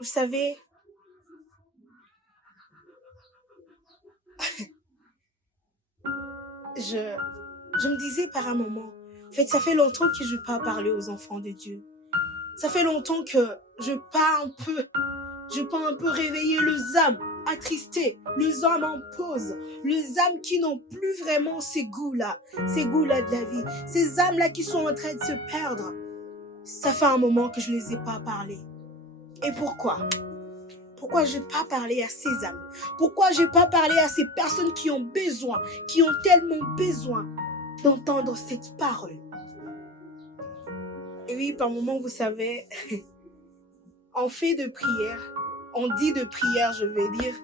Vous savez, je me disais par un moment, en fait, ça fait longtemps que je n'ai pas parlé aux enfants de Dieu. Ça fait longtemps que je n'ai pas un peu réveillé les âmes attristées, les âmes en pause, les âmes qui n'ont plus vraiment ces goûts-là de la vie, ces âmes-là qui sont en train de se perdre. Ça fait un moment que je ne les ai pas parlé. Et pourquoi? Pourquoi je n'ai pas parlé à ces âmes? Pourquoi je n'ai pas parlé à ces personnes qui ont besoin, qui ont tellement besoin d'entendre cette parole? Et oui, par moments, vous savez, on fait de prières, on dit de prières, je vais dire.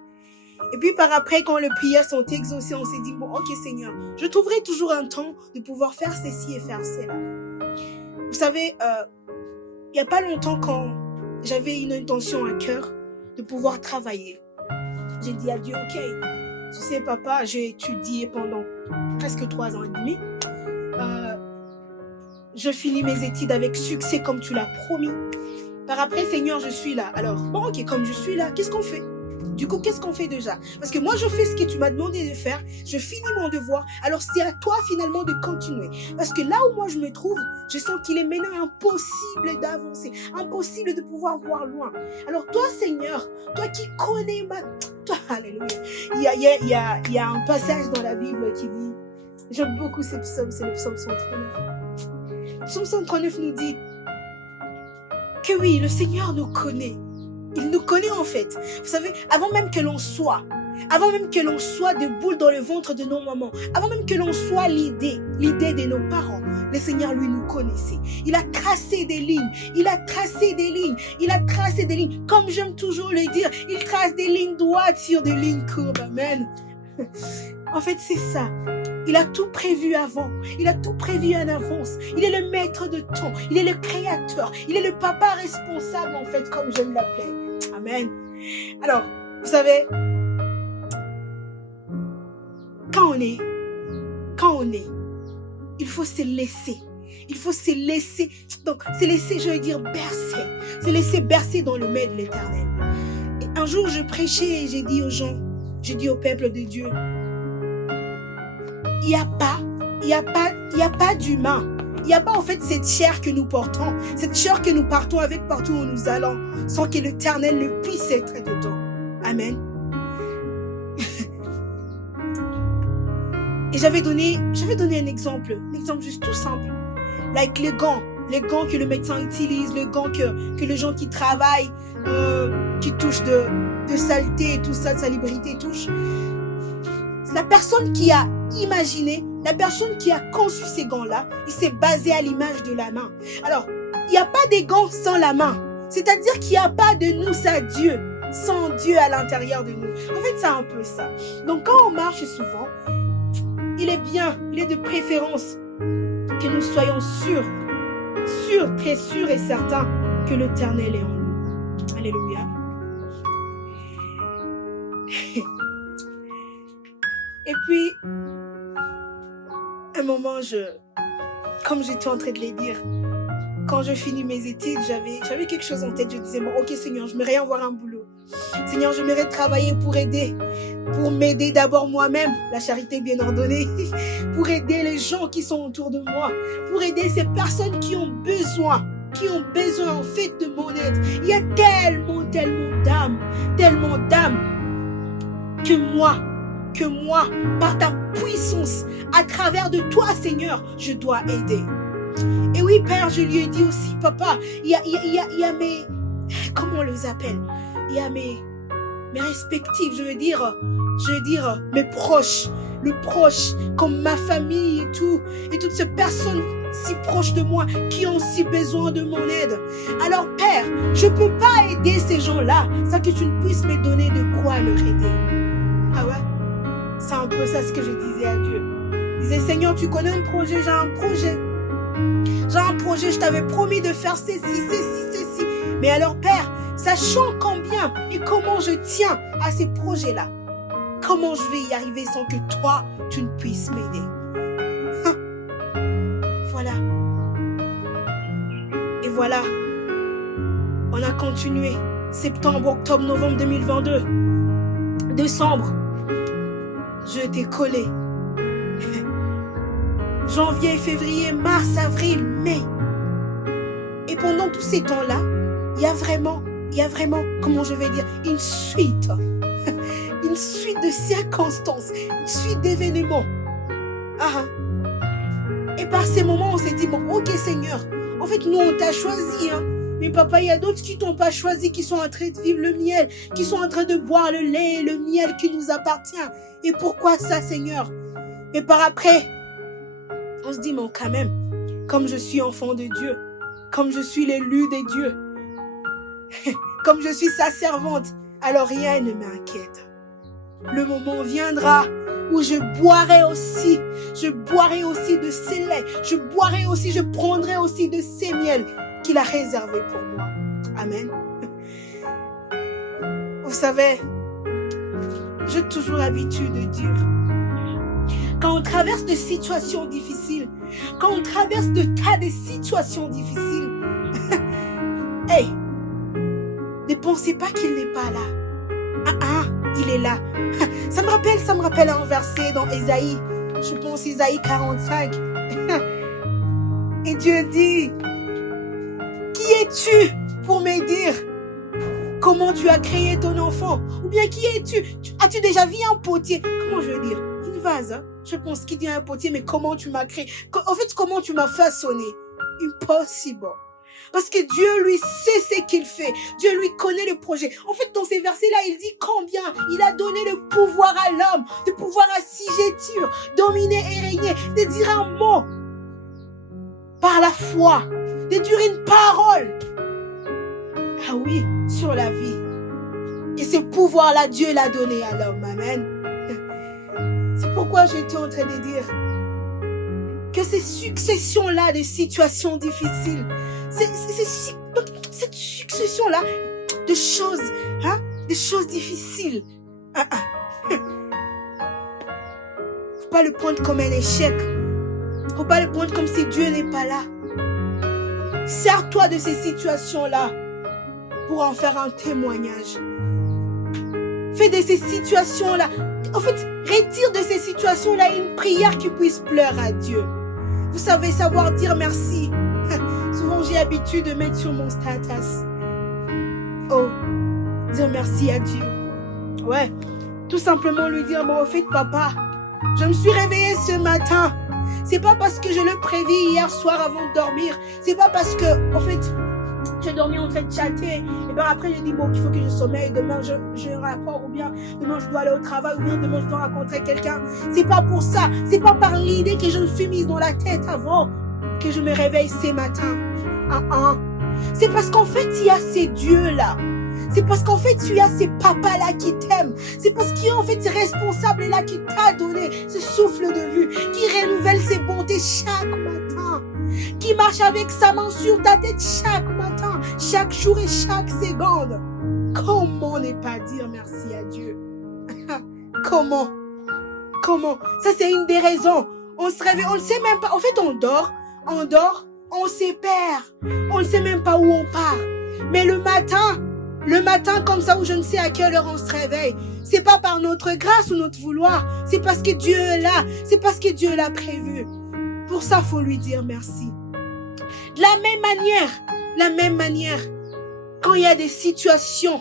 Et puis par après, quand les prières sont exaucées, on s'est dit, bon, ok Seigneur, je trouverai toujours un temps de pouvoir faire ceci et faire cela. Vous savez, il n'y a pas longtemps, quand j'avais une intention à cœur de pouvoir travailler, j'ai dit à Dieu, ok, tu sais papa, j'ai étudié pendant presque 3 ans et demi. Je finis mes études avec succès comme tu l'as promis. Par après, Seigneur, je suis là. Alors, bon, ok, comme je suis là, qu'est-ce qu'on fait? Du coup, qu'est-ce qu'on fait déjà? Parce que moi, je fais ce que tu m'as demandé de faire. Je finis mon devoir. Alors, c'est à toi, finalement, de continuer. Parce que là où moi, je me trouve, je sens qu'il est maintenant impossible d'avancer. Impossible de pouvoir voir loin. Alors, toi, Seigneur, toi qui connais Toi, alléluia. Il y a un passage dans la Bible qui dit... J'aime beaucoup ce psaume, c'est le psaume 139. Le psaume 139 nous dit que oui, le Seigneur nous connaît. Il nous connaît en fait. Vous savez, avant même que l'on soit debout dans le ventre de nos mamans, avant même que l'on soit l'idée de nos parents, le Seigneur, lui, nous connaissait. Il a tracé des lignes, Comme j'aime toujours le dire, il trace des lignes droites sur des lignes courbes. Amen. En fait, c'est ça. Il a tout prévu avant. Il a tout prévu en avance. Il est le maître de temps. Il est le créateur. Il est le papa responsable, en fait, comme j'aime l'appeler. Amen. Alors, vous savez, quand on est, il faut se laisser. Donc, se laisser, je veux dire, bercer. Se laisser bercer dans le mai de l'Éternel. Et un jour, je prêchais et j'ai dit aux gens, au peuple de Dieu, il n'y a pas d'humain. Il n'y a pas en fait cette chair que nous portons, cette chair que nous partons avec partout où nous allons, sans que l'Éternel ne puisse être dedans. Amen. Et j'avais donné un exemple juste tout simple. Like les gants que le médecin utilise, les gants que les gens qui travaillent, qui touchent de saleté et tout ça, de salubrité touchent. La personne qui a imaginé, la personne qui a conçu ces gants-là, il s'est basé à l'image de la main. Alors, il n'y a pas des gants sans la main. C'est-à-dire qu'il n'y a pas de nous sans Dieu à l'intérieur de nous. En fait, c'est un peu ça. Donc, quand on marche souvent, il est de préférence que nous soyons très sûrs et certains que l'Éternel est en nous. Alléluia. Et puis, un moment, comme j'étais en train de le dire, quand je finis mes études, j'avais quelque chose en tête. Je disais, bon, ok Seigneur, je m'aimerais avoir un boulot. Seigneur, je m'aimerais travailler pour m'aider d'abord moi-même, la charité bien ordonnée, pour aider les gens qui sont autour de moi, pour aider ces personnes qui ont besoin en fait de mon aide. Il y a tellement d'âmes que moi, par ta puissance, à travers de toi, Seigneur, je dois aider. Et oui, Père, je lui ai dit aussi, papa, il y a mes... Comment on les appelle? Il y a mes respectifs, je veux dire, mes proches, comme ma famille et toutes ces personnes si proches de moi, qui ont si besoin de mon aide. Alors, Père, je ne peux pas aider ces gens-là sans que tu ne puisses me donner de quoi leur aider. Ah ouais? C'est un peu ça ce que je disais à Dieu. Je disais, Seigneur, tu connais un projet, j'ai un projet, je t'avais promis de faire ceci. Mais alors, Père, sachant combien et comment je tiens à ces projets-là, comment je vais y arriver sans que toi, tu ne puisses m'aider? Voilà. Et voilà, on a continué. septembre, octobre, novembre 2022, décembre, je t'ai collé. Janvier, février, mars, avril, mai. Et pendant tous ces temps-là, il y a vraiment, comment je vais dire, une suite de circonstances, une suite d'événements. Et par ces moments, on s'est dit, bon, ok Seigneur, en fait, nous, on t'a choisi, hein. Mais papa, il y a d'autres qui t'ont pas choisi, qui sont en train de vivre le miel, qui sont en train de boire le lait et le miel qui nous appartient. Et pourquoi ça, Seigneur? Et par après, on se dit, mais quand même, comme je suis enfant de Dieu, comme je suis l'élu des dieux, comme je suis sa servante, alors rien ne m'inquiète. Le moment viendra où je boirai aussi de ses laits, je prendrai aussi de ses miels qu'il a réservés pour moi. Amen. Vous savez, j'ai toujours l'habitude de dire, quand on traverse des situations difficiles, quand on traverse des situations difficiles, hey, ne pensez pas qu'il n'est pas là. Il est là. Ça me rappelle un verset dans Ésaïe, je pense Ésaïe 45. Et Dieu dit, qui es-tu pour me dire comment tu as créé ton enfant? Ou bien qui es-tu? As-tu déjà vu un potier? Comment je veux dire? Une vase, hein? Je pense qu'il dit un potier, mais comment tu m'as créé? En fait, comment tu m'as façonné? Impossible. Parce que Dieu, lui, sait ce qu'il fait. Dieu, lui, connaît le projet. En fait, dans ces versets-là, il dit combien il a donné le pouvoir à l'homme, de pouvoir assujettir, dominer et régner, de dire un mot par la foi, de dire une parole. Ah oui, sur la vie. Et ce pouvoir-là, Dieu l'a donné à l'homme. Amen. C'est pourquoi j'étais en train de dire que ces successions-là de situations difficiles, cette succession-là de choses, des choses difficiles, faut pas le prendre comme un échec. Faut pas le prendre comme si Dieu n'est pas là. Sers-toi de ces situations-là pour en faire un témoignage. Fais de ces situations-là, en fait, retire de ces situations-là une prière qui puisse pleurer à Dieu. Vous savez, savoir dire merci. Souvent, j'ai l'habitude de mettre sur mon status. Oh, dire merci à Dieu. Ouais, tout simplement lui dire, bon, au fait, papa, je me suis réveillée ce matin. C'est pas parce que je le prévis hier soir avant de dormir. C'est pas parce que, en fait, j'ai dormi en train de chatter. Et bien après, j'ai dit, bon, il faut que je sommeille. Demain, j'ai un rapport. Ou bien, demain, je dois aller au travail. Ou bien, demain, je dois rencontrer quelqu'un. C'est pas pour ça. C'est pas par l'idée que je me suis mise dans la tête avant que je me réveille ce matin. C'est parce qu'en fait, il y a ces dieux-là. C'est parce qu'en fait, tu as ces papas-là qui t'aiment. C'est parce qu'il y a en fait ces responsables-là qui t'a donné ce souffle de vue, qui renouvelle ses bontés chaque matin, qui marche avec sa main sur ta tête chaque matin, chaque jour et chaque seconde. Comment ne pas dire merci à Dieu? Comment? Ça, c'est une des raisons. On se réveille, on ne sait même pas. En fait, on dort, on se perd. On ne sait même pas où on part. Mais le matin comme ça où je ne sais à quelle heure on se réveille, c'est pas par notre grâce ou notre vouloir, c'est parce que Dieu est là, c'est parce que Dieu l'a prévu. Pour ça, faut lui dire merci. De la même manière, quand il y a des situations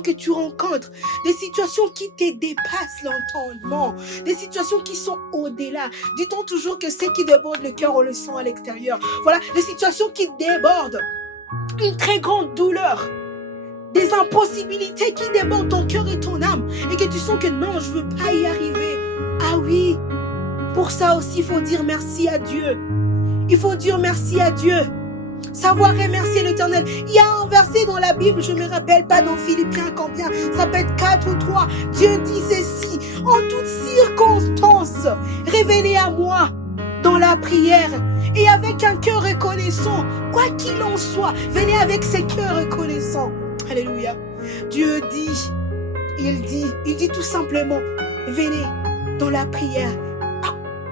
que tu rencontres, des situations qui te dépassent l'entendement, des situations qui sont au-delà. Dit-on toujours que ce qui déborde le cœur, on le sent à l'extérieur. Voilà, des situations qui débordent. Une très grande douleur, des impossibilités qui débordent ton cœur et ton âme et que tu sens que non, je veux pas y arriver. Ah oui, pour ça aussi, il faut dire merci à Dieu. Il faut dire merci à Dieu. Savoir remercier l'Éternel. Il y a un verset dans la Bible, je ne me rappelle pas, dans Philippiens combien, ça peut être 4 ou 3. Dieu dit ceci: en toutes circonstances, révélez à moi dans la prière et avec un cœur reconnaissant, quoi qu'il en soit, venez avec ces cœurs reconnaissants. Alléluia. Dieu dit, il dit tout simplement, venez dans la prière.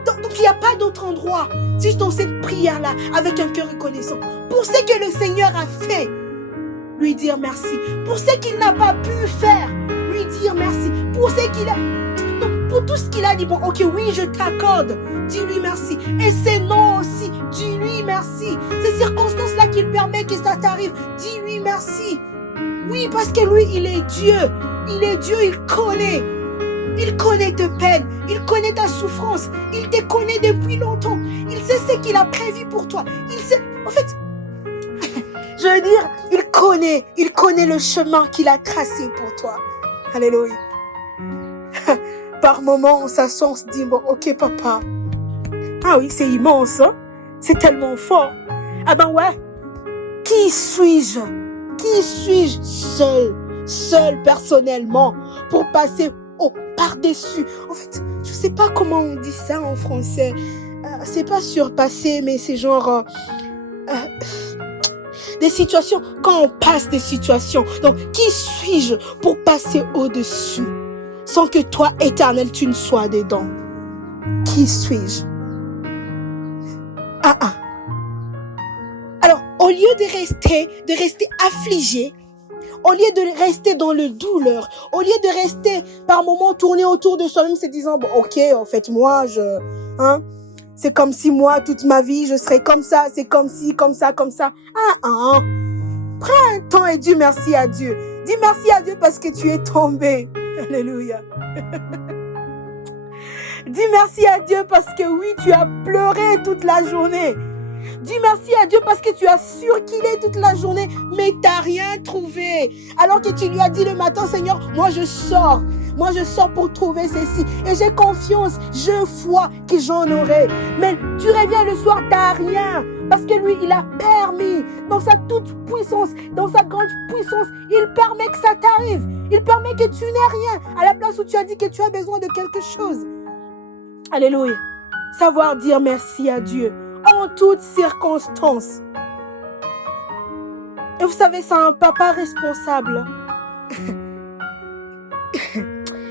Donc il n'y a pas d'autre endroit, juste dans cette prière-là, avec un cœur reconnaissant, pour ce que le Seigneur a fait. lui dire merci. Pour ce qu'il n'a pas pu faire, lui dire merci. Pour ce qu'il a... Non, pour tout ce qu'il a dit, bon, ok, oui, je t'accorde. Dis-lui merci. Et c'est non aussi, dis-lui merci. Ces circonstances-là qu'il permet que ça t'arrive, dis-lui merci. Oui, parce que lui, il est Dieu. Il est Dieu, il connaît. Il connaît tes peines, il connaît ta souffrance, il te connaît depuis longtemps. Il sait ce qu'il a prévu pour toi. Il sait, en fait, je veux dire, il connaît le chemin qu'il a tracé pour toi. Alléluia. Par moments, on s'assoit, on se dit, bon, ok, papa. Ah oui, c'est immense, hein? C'est tellement fort. Ah ben ouais, qui suis-je? Qui suis-je seul personnellement, pour passer par-dessus? En fait, je sais pas comment on dit ça en français. C'est pas surpasser, mais c'est genre... des situations, quand on passe des situations. Donc, qui suis-je pour passer au-dessus, sans que toi, Éternel, tu ne sois dedans? Qui suis-je? Alors, au lieu de rester affligé, au lieu de rester dans le douleur, au lieu de rester par moments tourner autour de soi-même, se disant, bon, ok, en fait, moi, c'est comme si moi, toute ma vie, je serais comme ça, c'est comme si, comme ça. Prends un temps et dis merci à Dieu. Dis merci à Dieu parce que tu es tombé. Alléluia. Dis merci à Dieu parce que oui, tu as pleuré toute la journée. Dis merci à Dieu parce que tu as surkillé toute la journée, mais tu n'as rien trouvé. Alors que tu lui as dit le matin, Seigneur, moi je sors pour trouver ceci. Et j'ai confiance, j'ai foi que j'en aurai. Mais tu reviens le soir, tu n'as rien. Parce que lui, il a permis, dans sa toute puissance, dans sa grande puissance, il permet que ça t'arrive. Il permet que tu n'aies rien à la place où tu as dit que tu as besoin de quelque chose. Alléluia. Savoir dire merci à Dieu en toutes circonstances. Et vous savez, c'est un papa responsable.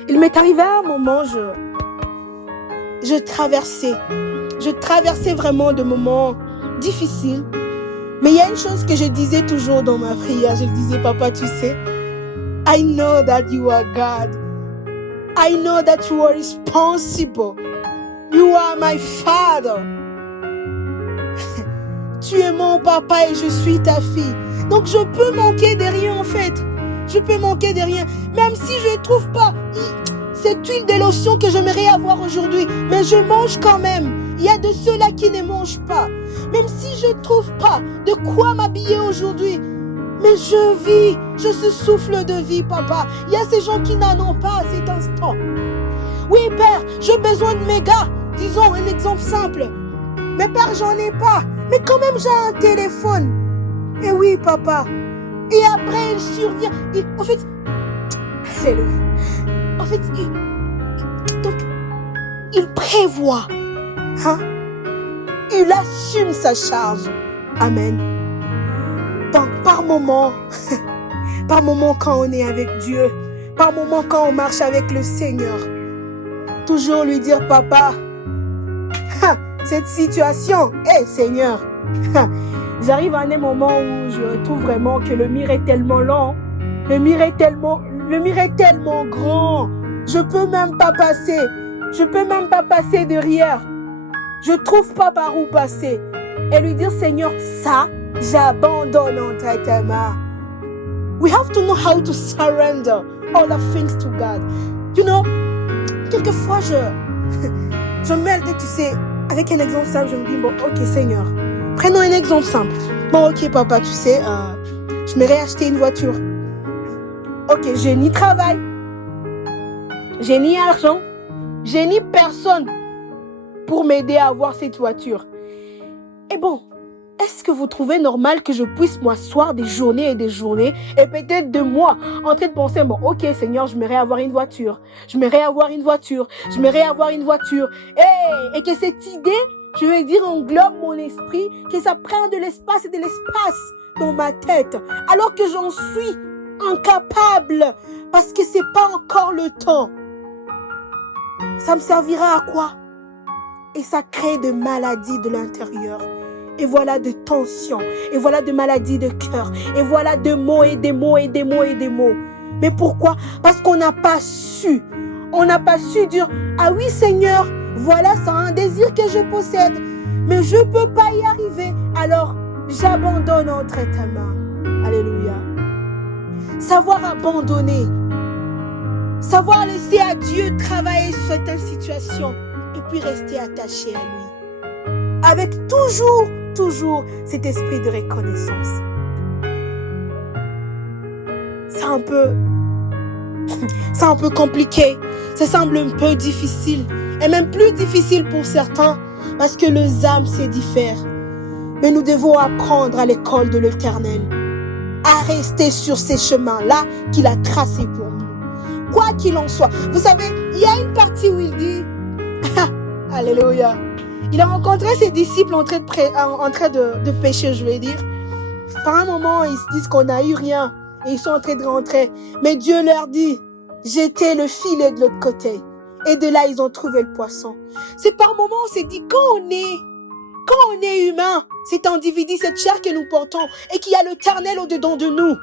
Il m'est arrivé à un moment, je traversais vraiment de moments difficiles. Mais il y a une chose que je disais toujours dans ma prière. Je disais, papa, tu sais, I know that you are God. I know that you are responsible. You are my father. Tu es mon papa et je suis ta fille. Donc je peux manquer de rien en fait. Je peux manquer de rien. Même si je ne trouve pas cette huile de lotion que j'aimerais avoir aujourd'hui. Mais je mange quand même. Il y a de ceux-là qui ne mangent pas. Même si je ne trouve pas de quoi m'habiller aujourd'hui. Mais je vis. Je ce souffle de vie, papa. Il y a ces gens qui n'en ont pas à cet instant. Oui, Père, j'ai besoin de mes gars. Disons un exemple simple. Mais Père, j'en ai pas. Mais quand même, j'ai un téléphone. Et oui, papa. Et après, il survient. En fait, il prévoit. Hein? Il assume sa charge. Amen. Donc, par moment, quand on est avec Dieu, par moment, quand on marche avec le Seigneur, toujours lui dire, papa, cette situation, Seigneur, j'arrive à un moment où je trouve vraiment que le mur est tellement long, le mur est tellement grand, je peux même pas passer derrière, je trouve pas par où passer, et lui dire, Seigneur, ça, j'abandonne entre tes mains. We have to know how to surrender all the things to God. You know, quelquefois je mêle, tu sais, avec un exemple simple, je me dis, bon, ok Seigneur, prenons un exemple simple. Bon, ok papa, tu sais, j'aimerais acheter une voiture. Ok, j'ai ni travail, j'ai ni argent, j'ai ni personne pour m'aider à avoir cette voiture. Et bon, est-ce que vous trouvez normal que je puisse m'asseoir des journées et des journées et peut-être de mois en train de penser, bon, ok Seigneur, j'aimerais avoir une voiture. Et que cette idée, je vais dire, englobe mon esprit, que ça prend de l'espace et de l'espace dans ma tête, alors que j'en suis incapable parce que c'est pas encore le temps. Ça me servira à quoi? Et ça crée des maladies de l'intérieur. Et voilà de tensions, et voilà de maladies de cœur, et voilà de mots et des mots et des mots et des mots. Mais pourquoi? Parce qu'on n'a pas su. On n'a pas su dire, ah oui Seigneur, voilà, c'est un désir que je possède, mais je ne peux pas y arriver. Alors, j'abandonne entre tes mains. Alléluia. Savoir abandonner. Savoir laisser à Dieu travailler sur cette situation et puis rester attaché à lui. Avec toujours cet esprit de reconnaissance. C'est un peu compliqué. Ça semble un peu difficile. Et même plus difficile pour certains parce que les âmes se diffèrent. Mais nous devons apprendre à l'école de l'Éternel à rester sur ces chemins-là qu'il a tracés pour nous. Quoi qu'il en soit. Vous savez, il y a une partie où il dit Alléluia. Il a rencontré ses disciples en train de pécher, je vais dire. Par un moment, ils se disent qu'on n'a eu rien. Et ils sont en train de rentrer. Mais Dieu leur dit, jetez le filet de l'autre côté. Et de là, ils ont trouvé le poisson. C'est par moment, on s'est dit, quand on est humain, cet individu, cette chair que nous portons, et qu'il y a l'Éternel au-dedans de nous,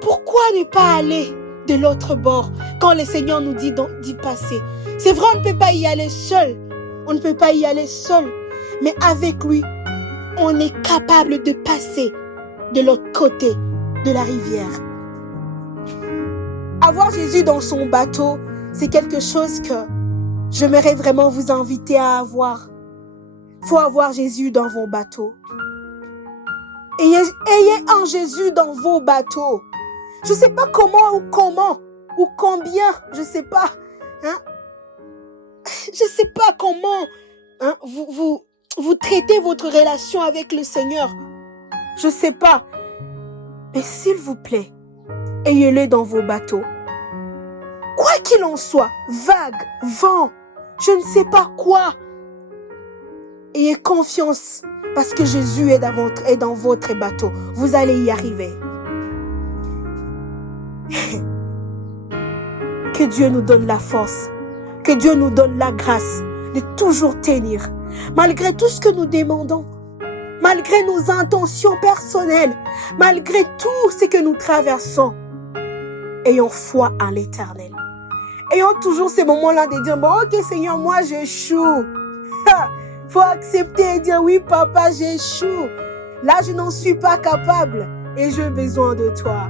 pourquoi ne pas aller de l'autre bord quand le Seigneur nous dit d'y passer? C'est vrai, on ne peut pas y aller seul. On ne peut pas y aller seul. Mais avec lui, on est capable de passer de l'autre côté de la rivière. Avoir Jésus dans son bateau, c'est quelque chose que j'aimerais vraiment vous inviter à avoir. Il faut avoir Jésus dans vos bateaux. Ayez un Jésus dans vos bateaux. Je ne sais pas comment ou combien, je ne sais pas. Hein? Je ne sais pas comment vous traitez votre relation avec le Seigneur. Je ne sais pas. Mais s'il vous plaît, ayez-le dans vos bateaux. Quoi qu'il en soit, vague, vent, je ne sais pas quoi. Ayez confiance parce que Jésus est dans votre bateau. Vous allez y arriver. Que Dieu nous donne la force. Que Dieu nous donne la grâce de toujours tenir. Malgré tout ce que nous demandons. Malgré nos intentions personnelles. Malgré tout ce que nous traversons. Ayons foi en l'Éternel. Ayons toujours ces moments-là de dire, bon, ok Seigneur, moi j'échoue. Faut accepter et dire, oui papa, j'échoue. Là, je n'en suis pas capable et j'ai besoin de toi.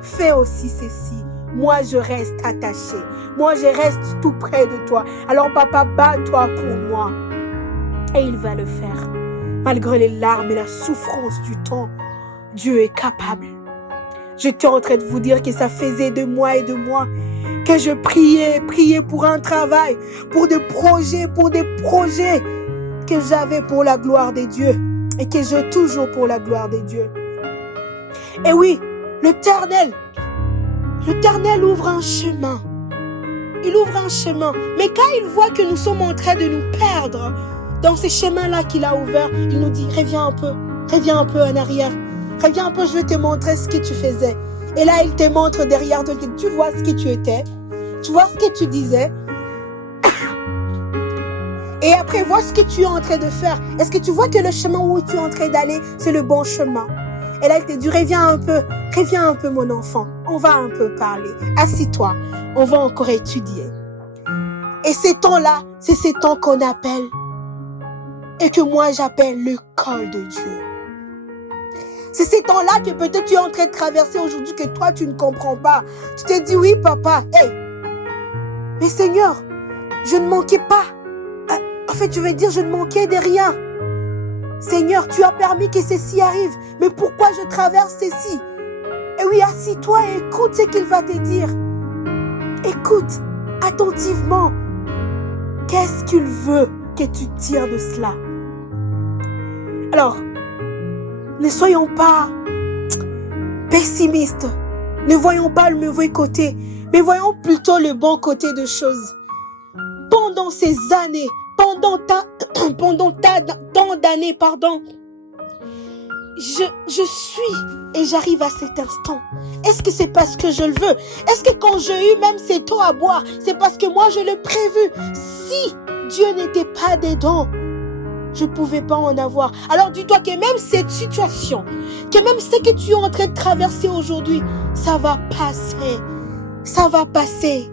Fais aussi ceci. Moi, je reste attaché. Moi, je reste tout près de toi. Alors, papa, bats-toi pour moi. Et il va le faire. Malgré les larmes et la souffrance du temps, Dieu est capable. J'étais en train de vous dire que ça faisait de mois que je priais pour un travail, pour des projets que j'avais pour la gloire de Dieu et que j'ai toujours pour la gloire de Dieu. Et oui, l'Éternel ouvre un chemin. Il ouvre un chemin. Mais quand il voit que nous sommes en train de nous perdre dans ces chemins-là qu'il a ouverts, il nous dit, reviens un peu en arrière. Reviens un peu, je vais te montrer ce que tu faisais. Et là, il te montre derrière toi, tu vois ce que tu étais. Tu vois ce que tu disais. Et après, vois ce que tu es en train de faire. Est-ce que tu vois que le chemin où tu es en train d'aller, c'est le bon chemin? Et là, il te dit, reviens un peu mon enfant. On va un peu parler. Assis-toi, on va encore étudier. Et ces temps-là, c'est ces temps qu'on appelle, et que moi j'appelle l'école de Dieu. C'est ces temps-là que peut-être tu es en train de traverser aujourd'hui que toi tu ne comprends pas. Tu te dis, oui papa, hey, mais Seigneur, je ne manquais pas. En fait, je vais dire, je ne manquais de rien. Seigneur, tu as permis que ceci arrive. Mais pourquoi je traverse ceci? Et oui, assis-toi et écoute ce qu'il va te dire. Écoute attentivement. Qu'est-ce qu'il veut que tu tires de cela? Alors, ne soyons pas pessimistes. Ne voyons pas le mauvais côté, mais voyons plutôt le bon côté de choses. Pendant ces années, pendant tant d'années, je suis et j'arrive à cet instant. Est-ce que c'est parce que je le veux? Est-ce que quand j'ai eu même cette eau à boire, c'est parce que moi je l'ai prévu? Si Dieu n'était pas dedans, je ne pouvais pas en avoir. Alors dis-toi que même cette situation, que même ce que tu es en train de traverser aujourd'hui, ça va passer. Ça va passer.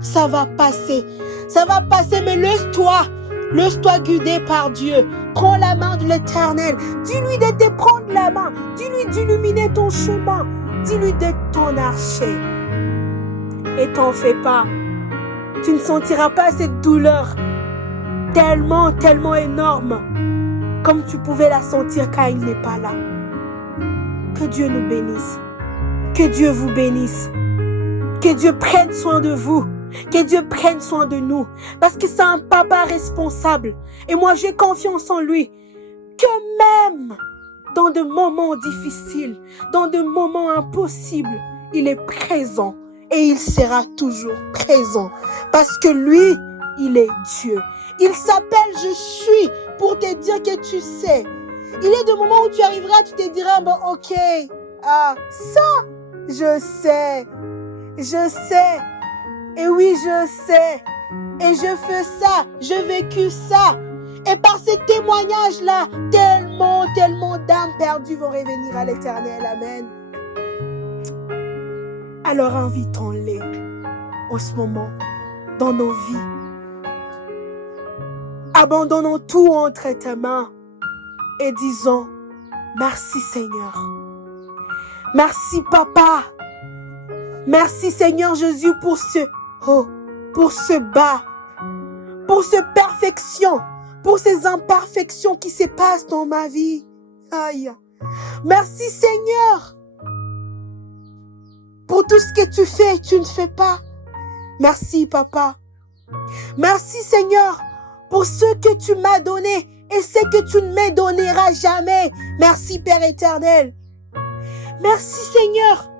Ça va passer. Ça va passer, mais laisse-toi guider par Dieu. Prends la main de l'Éternel. Dis-lui de te prendre la main. Dis-lui d'illuminer ton chemin. Dis-lui d'être ton archer. Et t'en fais pas. Tu ne sentiras pas cette douleur tellement énorme comme tu pouvais la sentir quand il n'est pas là. Que Dieu nous bénisse. Que Dieu vous bénisse. Que Dieu prenne soin de vous. Que Dieu prenne soin de nous. Parce que c'est un papa responsable. Et moi, j'ai confiance en lui. Que même dans de moments difficiles, dans de moments impossibles, il est présent. Et il sera toujours présent. Parce que lui, il est Dieu. Il s'appelle Je suis pour te dire que tu sais. Il y a des moments où tu arriveras, tu te diras, bon, ok, ça, je sais. Je sais. Et oui, je sais. Et je fais ça. J'ai vécu ça. Et par ces témoignages-là, tellement d'âmes perdues vont revenir à l'Éternel. Amen. Alors invitons-les en ce moment dans nos vies. Abandonnons tout entre tes mains et disons merci Seigneur. Merci Papa. Merci Seigneur Jésus pour ce bas, pour ce perfection, pour ces imperfections qui se passent dans ma vie. Aïe. Merci Seigneur pour tout ce que tu fais et tu ne fais pas. Merci Papa. Merci Seigneur pour ce que tu m'as donné et ce que tu ne me donneras jamais. Merci Père éternel. Merci Seigneur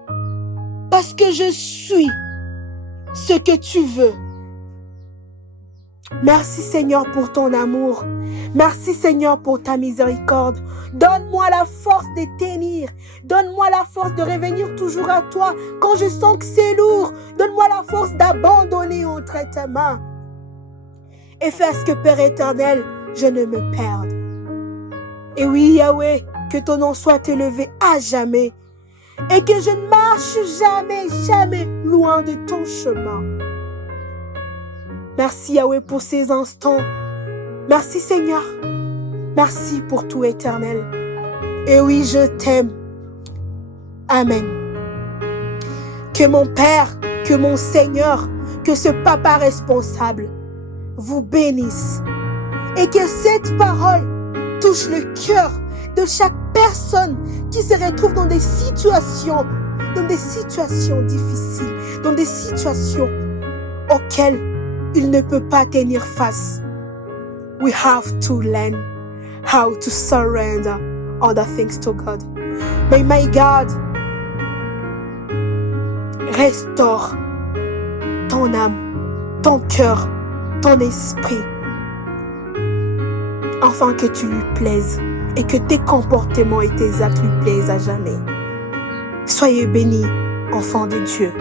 parce que je suis ce que tu veux. Merci Seigneur pour ton amour. Merci Seigneur pour ta miséricorde. Donne-moi la force de tenir. Donne-moi la force de revenir toujours à toi quand je sens que c'est lourd. Donne-moi la force d'abandonner entre tes mains. Et fais à ce que Père éternel, je ne me perde. Et oui Yahweh, que ton nom soit élevé à jamais. Et que je ne marche jamais loin de ton chemin. Merci Yahweh pour ces instants. Merci Seigneur. Merci pour tout éternel. Et oui, je t'aime. Amen. Que mon Père, que mon Seigneur, que ce Papa responsable vous bénisse. Et que cette parole touche le cœur de chaque personne qui se retrouve dans des situations difficiles, dans des situations auxquelles il ne peut pas tenir face. We have to learn how to surrender other things to God. May my God restaure ton âme, ton cœur, ton esprit, afin que tu lui plaises et que tes comportements et tes actes lui plaisent à jamais. Soyez bénis, enfants de Dieu.